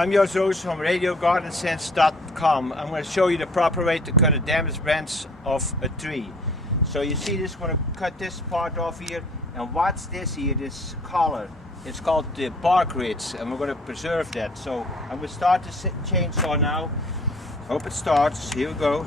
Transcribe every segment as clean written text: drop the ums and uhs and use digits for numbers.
I'm Jos Roozen from RadioGardenSense.com. I'm going to show you the proper way to cut a damaged branch of a tree. So you see this, going to cut this part off here, and what's this here, this collar? It's called the bark ridge, and we're going to preserve that. So I'm going to start the chainsaw now. Hope it starts. Here we go.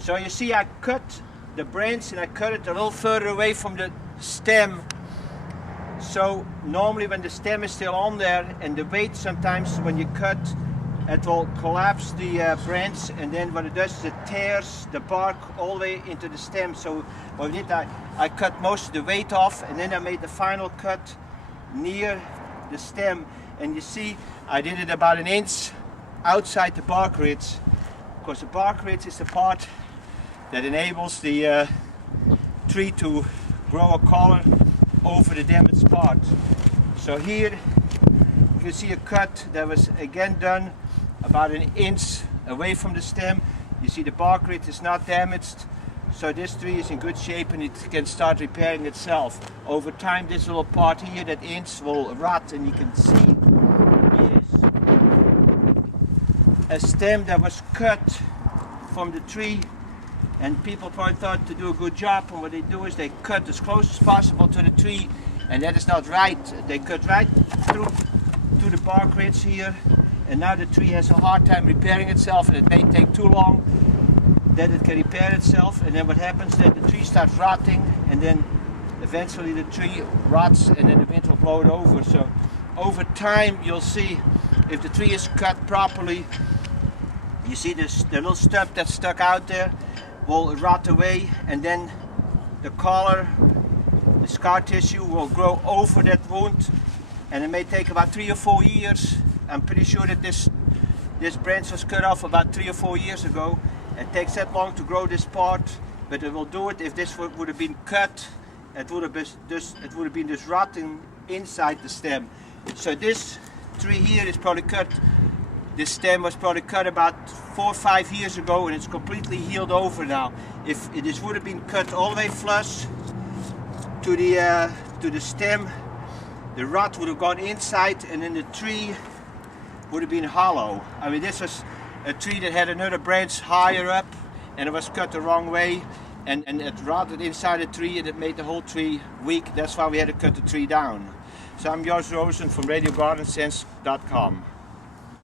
So you see, I cut the branch and I cut it a little further away from the stem. So normally when the stem is still on there, and the weight sometimes when you cut, it will collapse the branch, and then what it does is it tears the bark all the way into the stem. So what I did, I cut most of the weight off, and then I made the final cut near the stem. And you see, I did it about an inch outside the bark ridge, because the bark ridge is the part that enables the tree to grow a collar over the damaged part. So here you can see a cut that was again done about an inch away from the stem. You see the bark ridge is not damaged, so this tree is in good shape and it can start repairing itself. Over time this little part here, that inch, will rot, and you can see here is a stem that was cut from the tree. And people probably thought to do a good job, and what they do is they cut as close as possible to the tree, and that is not right. They cut right through to the bark ridge here, and now the tree has a hard time repairing itself, and it may take too long that it can repair itself. And then what happens, then the tree starts rotting, and then eventually the tree rots, and then the wind will blow it over. So over time you'll see, if the tree is cut properly, you see this, the little stump that's stuck out there will rot away, and then the collar, the scar tissue, will grow over that wound, and it may take about 3 or 4 years. I'm pretty sure that this branch was cut off about 3 or 4 years ago. It takes that long to grow this part, but it will do it. If this would have been cut, it would have been just rotting inside the stem. So this tree here is probably cut. This stem was probably cut about 4 or 5 years ago, and it's completely healed over now. If this would have been cut all the way flush to the stem, the rot would have gone inside, and then the tree would have been hollow. I mean, this was a tree that had another branch higher up, and it was cut the wrong way, and it rotted inside the tree, and it made the whole tree weak. That's why we had to cut the tree down. So I'm Jos Roozen from RadioGardenSense.com.